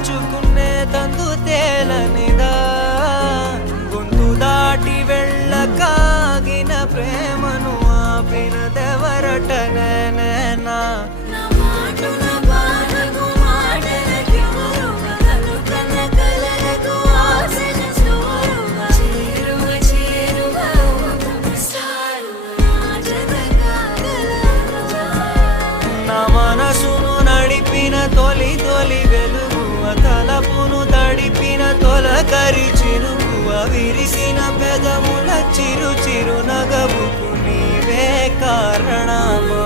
దాచుకునే తందు తేలనిదా గొంతు దాటి వెళ్ళకాగిన ప్రేమను ఆపినదెవరట నేనేనా మనసును నడిపిన తొలి తొలి వెలుగు తలపును తడిపిన తొలకరి చిరుగు విరిసిన పెదముల చిరు చిరు నగవుకు నీవే కారణమా.